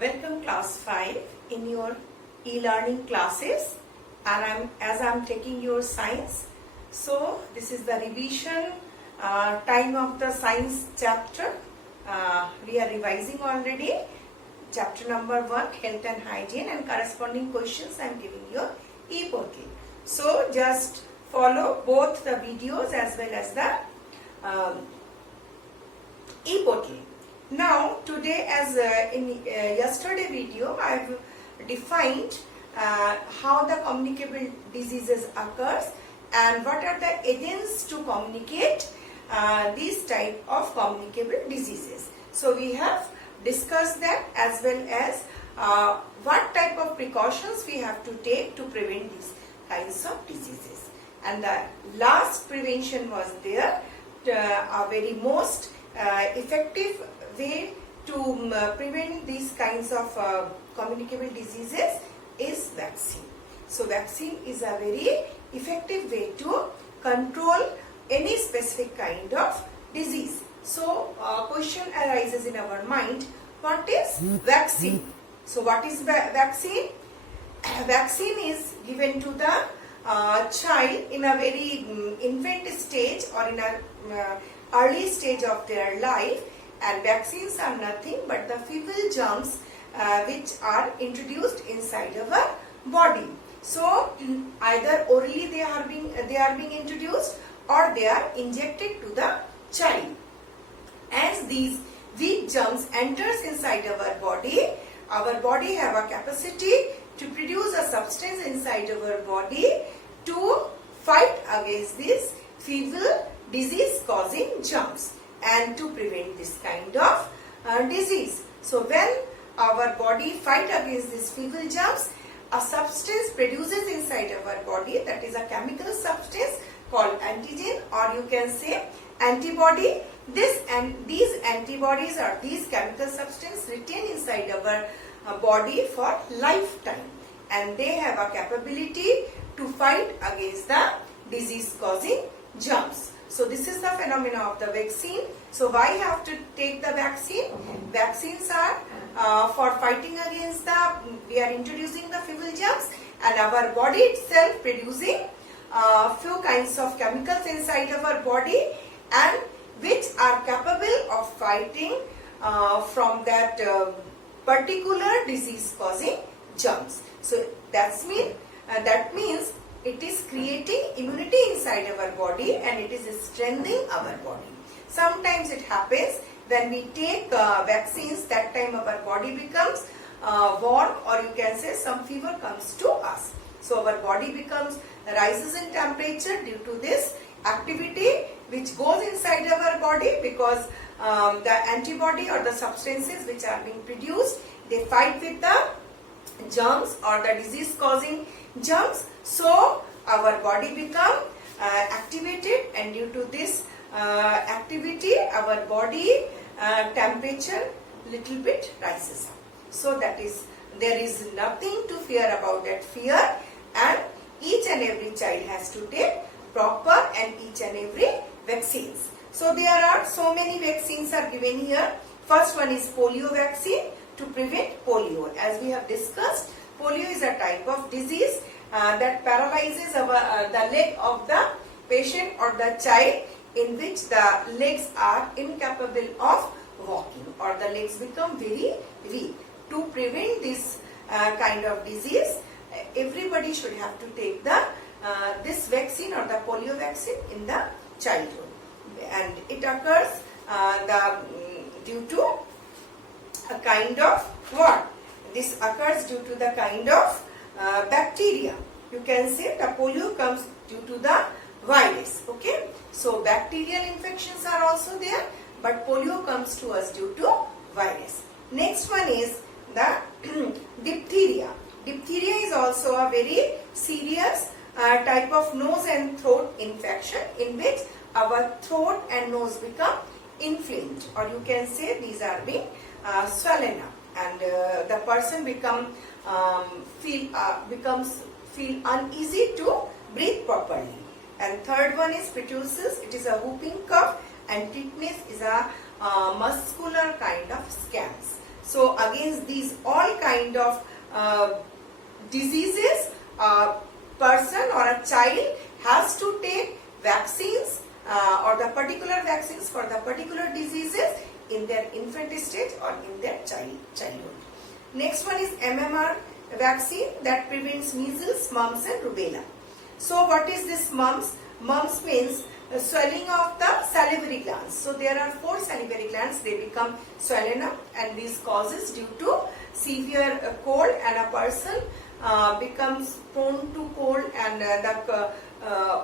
Welcome class 5 in your e-learning classes, and as I'm taking your science. So this is the revision time of the science chapter. We are revising already chapter number 1, health and hygiene, and corresponding questions I'm giving you e-portal. So just follow both the videos as well as the e-portal. Now today, as in yesterday video, I've defined how the communicable diseases occurs and what are the agents to communicate these type of communicable diseases. So we have discussed that, as well as what type of precautions we have to take to prevent these kinds of diseases. And the last prevention was there, a very most effective way to prevent these kinds of communicable diseases is vaccine. So vaccine is a very effective way to control any specific kind of disease. So question arises in our mind, what is vaccine? So what is vaccine? Vaccine is given to the child in a very infant stage or in a early stage of their life, and vaccines are nothing but the fecal germs which are introduced inside our body. So either orally they are being introduced or they are injected to the child. As these weak germs enters inside our body have a capacity to produce a substance inside our body to fight against these fecal disease causing germs and to prevent this kind of disease. So when our body fight against these fecal germs, a substance produces inside our body, that is a chemical substance called antigen, or you can say antibody. These antibodies or these chemical substances retain inside our body for lifetime, and they have a capability to fight against the disease causing germs. So this is the phenomena of the vaccine. So why have to take the vaccine? Vaccines are for fighting against we are introducing the fecal germs, and our body itself producing few kinds of chemicals inside our body, and which are capable of fighting from that particular disease causing germs. So that means it is creating immunity inside our body and it is strengthening our body. Sometimes it happens when we take vaccines, that time our body becomes warm, or you can say some fever comes to us. So our body rises in temperature due to this activity which goes inside our body, because the antibody or the substances which are being produced, they fight with the germs or the disease causing germs. So our body become activated, and due to this activity our body temperature little bit rises up. So there is nothing to fear about that fear, and each and every child has to take proper and each and every vaccines. So there are so many vaccines are given here. First one is polio vaccine to prevent polio. As we have discussed, polio is a type of disease that paralyzes the leg of the patient or the child, in which the legs are incapable of walking or the legs become very weak. To prevent this kind of disease, everybody should have to take this vaccine or the polio vaccine in the childhood, and it occurs due to a kind of what? This occurs due to the kind of bacteria. You can say the polio comes due to the virus. Okay, so bacterial infections are also there, but polio comes to us due to virus. Next one is the diphtheria. Diphtheria is also a very serious type of nose and throat infection, in which our throat and nose become inflamed, or you can say these are being swollen up, and the person feel uneasy to breathe properly. And third one is pertussis. It is a whooping cough, and tetanus is a muscular kind of scans. So against these all kind of diseases, a person or a child has to take vaccines or the particular vaccines for the particular diseases in their infant stage or in their childhood. Next one is MMR vaccine that prevents measles, mumps and rubella. So what is this mumps? Mumps means swelling of the salivary glands. So there are 4 salivary glands, they become swollen up, and this causes due to severe cold, and a person becomes prone to cold, and the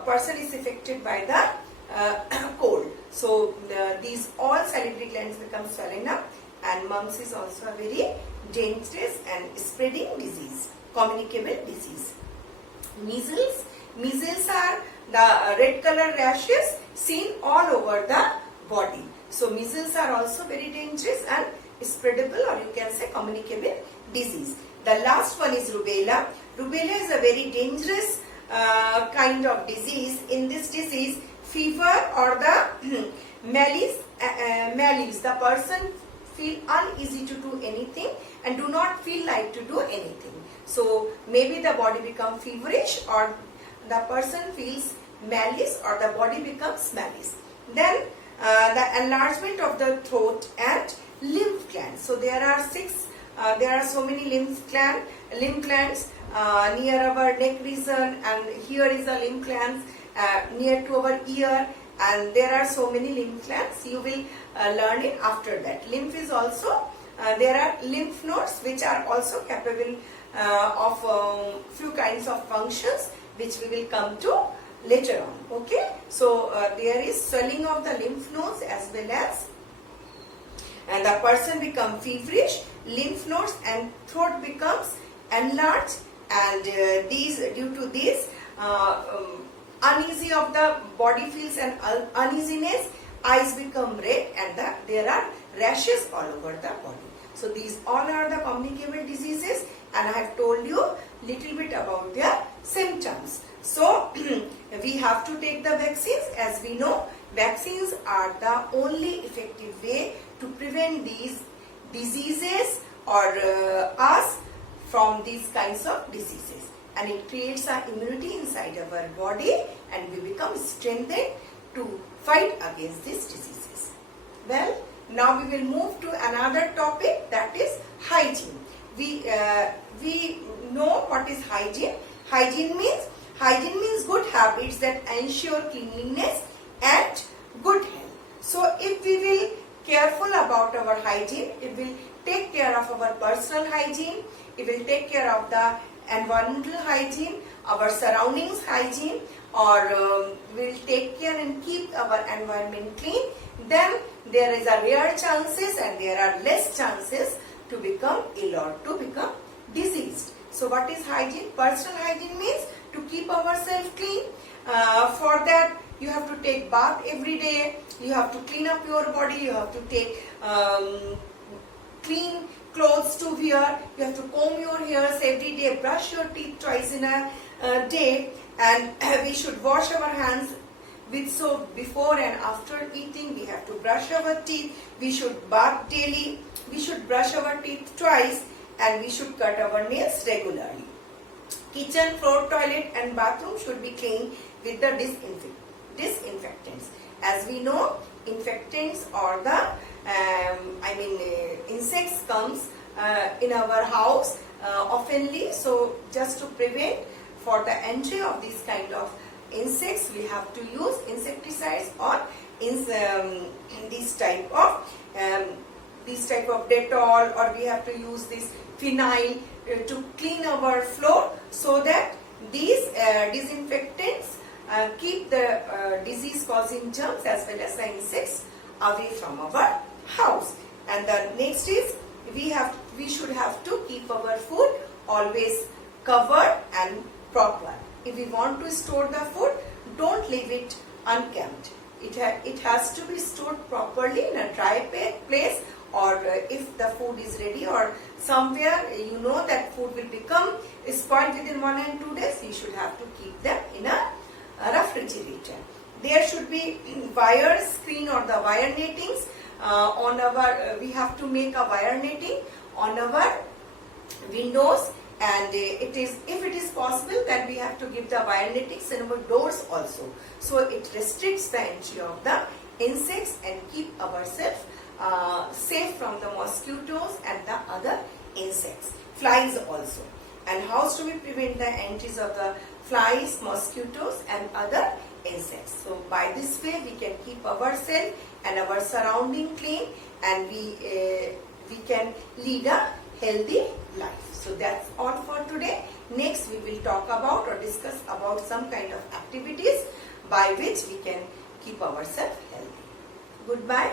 person is affected by the cold. So these all salivary glands become swollen up, and mumps is also a very dangerous and spreading disease, communicable disease. Measles are the red color rashes seen all over the body. So measles are also very dangerous and spreadable, or you can say communicable disease. The last one is rubella. Rubella is a very dangerous kind of disease. In this disease, fever or the malaise, the person feel uneasy to do anything and do not feel like to do anything. So maybe the body become feverish, or the person feels malaise, or the body becomes malaise. Then the enlargement of the throat and lymph glands. So there are so many lymph glands near our neck region, and here is a lymph glands near to our ear, and there are so many lymph glands. You will learn it after that. Lymph is also, there are lymph nodes which are also capable of few kinds of functions, which we will come to later on. Okay, so there is swelling of the lymph nodes as well as, and the person become feverish, lymph nodes and throat becomes enlarged, and due to this uneasy of the body feels and uneasiness, eyes become red, and there are rashes all over the body. So these all are the communicable diseases, and I have told you little bit about their symptoms. So we have to take the vaccines. As we know, vaccines are the only effective way to prevent these diseases or us from these kinds of diseases, and it creates an immunity inside our body, and we become strengthened to fight against these diseases. Well, now we will move to another topic, that is hygiene. We know what is hygiene. Hygiene means good habits that ensure cleanliness and good health. So if we will careful about our hygiene, it will take care of our personal hygiene, it will take care of the environmental hygiene, our surroundings hygiene, or will take care and keep our environment clean, then there is a rare chances and there are less chances to become ill or to become diseased. So what is hygiene? Personal hygiene means to keep ourselves clean. For that you have to take bath every day, you have to clean up your body, you have to take clean clothes to wear, you have to comb your hairs every day, brush your teeth twice in a day, and we should wash our hands with soap before and after eating. We have to brush our teeth, we should bath daily, we should brush our teeth twice, and we should cut our nails regularly. Kitchen, floor, toilet and bathroom should be cleaned with the disinfectants. As we know, infectants or the insects comes in our house oftenly. So just to prevent for the entry of these kind of insects, we have to use insecticides or this type of Dettol, or we have to use this phenyl to clean our floor, so that these disinfectants keep the disease causing germs as well as the insects away from our house. And the next is we should have to keep our food always covered and proper. If we want to store the food, don't leave it unkept. It has to be stored properly in a dry place, or if the food is ready or somewhere you know that food will become spoiled within 1 and 2 days, you should have to keep them in a refrigerator. There should be wire screen or the wire nettings we have to make a wire netting on our windows, and if it is possible, then we have to give the wire nettings in our doors also. So it restricts the entry of the insects and keep ourselves safe from the mosquitoes and the other insects, flies also. And how do we prevent the entries of the flies, mosquitoes and other insects? So by this way we can keep ourselves and our surrounding clean, and we can lead a healthy life. So that's all for today. Next we will talk about or discuss about some kind of activities by which we can keep ourselves healthy. Goodbye.